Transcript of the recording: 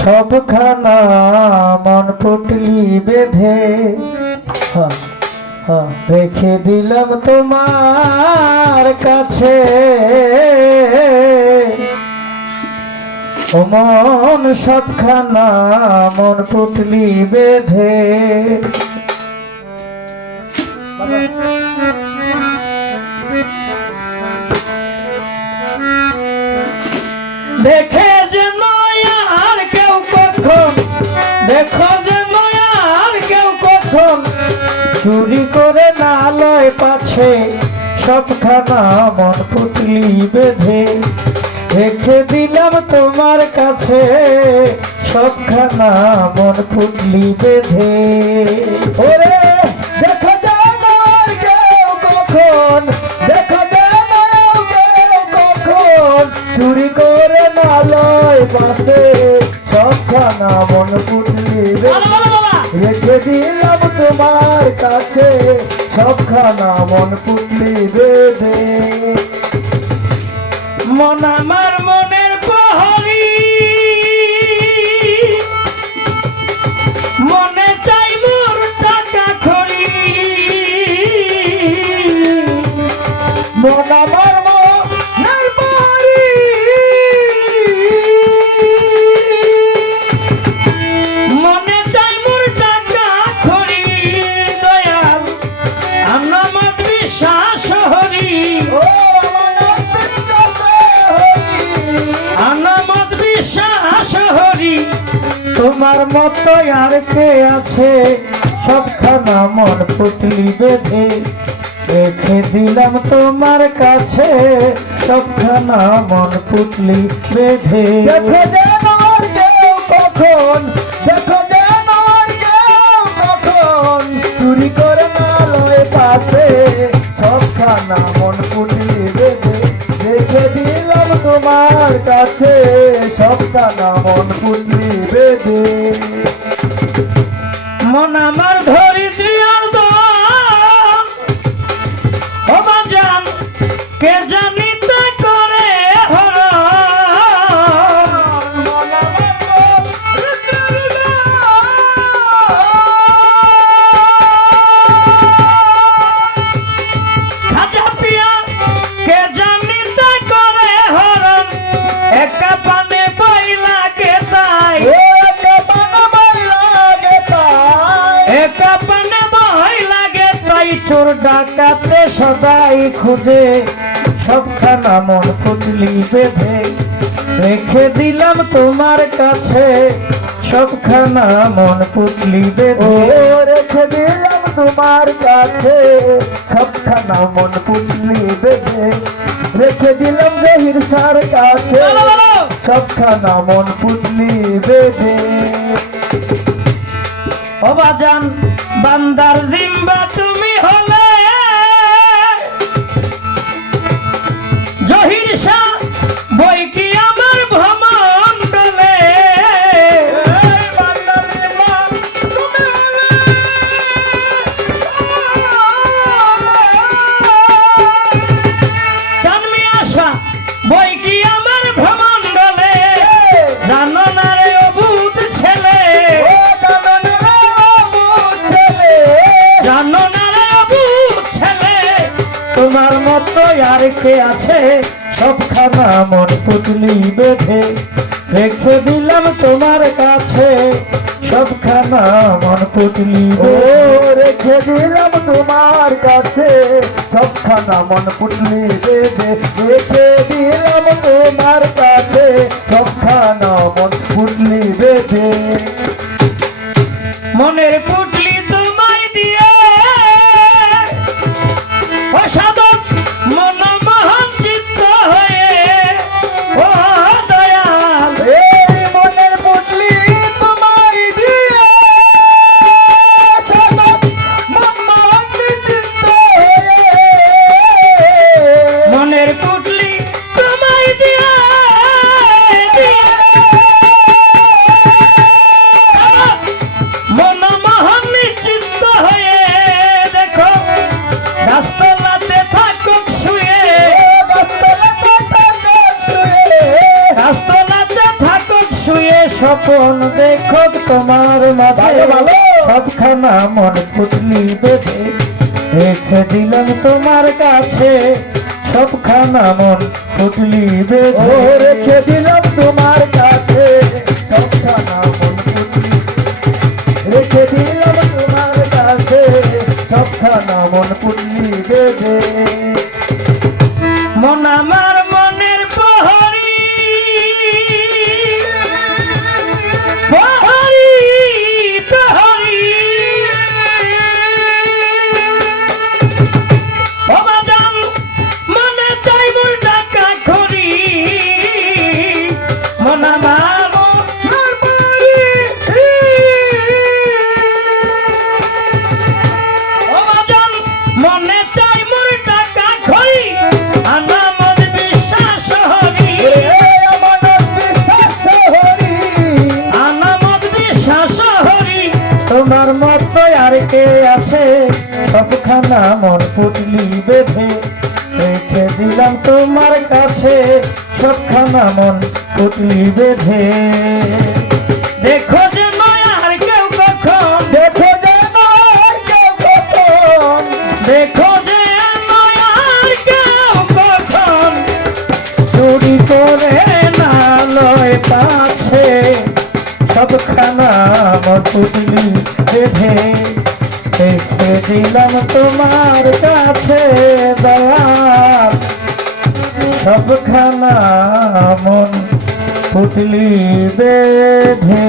সবখানা মন পুটলি বেঁধে রেখে দিলাম তোমার কাছে। ও মন সবখানা মন পুটলি বেঁধে দেখে যেন আর কেউ কখন, দেখো যেন আর কেউ কখন চুরি করে না লয় পাছে। সবখানা মন পুটলি বেঁধে রেখে দিলাম তোমার কাছে। সবখানা মন পুটলি বেঁধে ওরে দেখো যেন আর কেউ কখন, দেখো যেন কেউ কখন চুরি করে না লয় পাছে। সবখানা মন পুটলি বেঁধে রেখে দিলাম তোমার কাছে। সবখানা মন পুটলি বেঁধে মন আমার মনের প্রহরী, মনে চাই মোর টাকা খড়ি। মন আমার মনের প্রহরী, মনে চাই মোর টাকা খড়ি। দয়াল আনামত বিশ্বাস হরি, ও আনামত বিশ্বাস হরি। তোমার মতো আর কে আছে? সবখানা মন পুটলি বেঁধে রেখে দিলাম তোমার কাছে। সবখানা মন পুটলি বেঁধে দেখো যেন আর কেউ কখন, দেখো যেন আর কেউ কখন চুরি করে না লয় পাশে। সবখানা মন পুটলি বেঁধে রেখে দিলাম তোমার কাছে। সবখানা মন পুটলি বেঁধে মন আমার ধরিত্রী আর দম ও বাজান কে জানি তা করে খাজা পিয়া কে জানি তা করে হরণ। একা পানে বই লাগে তাই, একা পানে বই লাগে তাই। চোর ডাকাতে সদাই খুঁজে। সবখানা মন পুটলি বেঁধে রেখে দিলাম তোমার কাছে। সবখানা মন পুটলি বেঁধে রেখে দিলাম তোমার কাছে। সবখানা মন পুটলি বেঁধে রেখে দিলাম জহির সার কাছে। সবখানা মন পুটলি বেঁধে ও বাজান বান্দার জিম্বা তুমি হলে। জহির শাহ বই কি আমার ভ্রমণ ডলে। বান্দার জিম্বা তুমি হলে জানমি আশা বই কি আমার ভ্রমণ ডলে। জানো না রে অবুধ ছেলে, জানো না রে অবুধ ছেলে। তোমার মতো আর কে আছে? সবখানা মন পুটলি বেঁধে রেখে দিলাম তোমার কাছে। সবখানা মন পুটলি রেখে দিলাম তোমার কাছে। সবখানা মন পুটলি বেঁধে রেখে দিলাম তোমার কাছে। সবখানা মন পুটলি বেঁধে মনের পুটলি তোমায় দিয়ে ও সাধক মন মহান চিত্ত হয়ে। ও দয়াল এই মনের পুটলি তোমায় দিয়ে সাধক মন মহান চিত্ত হয়ে। মনের পুটলি তোমায় দিয়ে মন মহান স্বপন দেখো তোমার মাঝে সবখানা মন পুটলি বেঁধে রেখে দিলাম তোমার কাছে সবখানা মন পুটলি বেঁধে রেখে দিলাম তোমার কাছে সবখানা মন পুটলি রেখে দিলাম তোমার কাছে সবখানা মন পুটলি বেঁধে মন আমার মনের প্রহরী প্রহরী প্রহরী ও বাজান মনে চাই মোর টাকা খড়ি মন আমার ও বাজান মনে চাই মোর টাকা খড়ি আনামত বিশ্বাস হরি আমানত বিশ্বাস হরি আনামত বিশ্বাস হরি তোমার মতো আর কে আছে সবখানা মন পুটলি বেঁধে রেখে দিলাম তোমার কাছে সবখানা মন পুটলি বেঁধে দেখো যে নয় আর কেউ কখন দেখো যে নয় আর কেউ কখন দেখো যে নয় আর কেউ কখন চুরি করে না লয় পাছে সবখানা মন পুটলি বেঁধে রেখে দিলাম তোমার কাছে দয়াল সবখানা মন পুটলি বেঁধে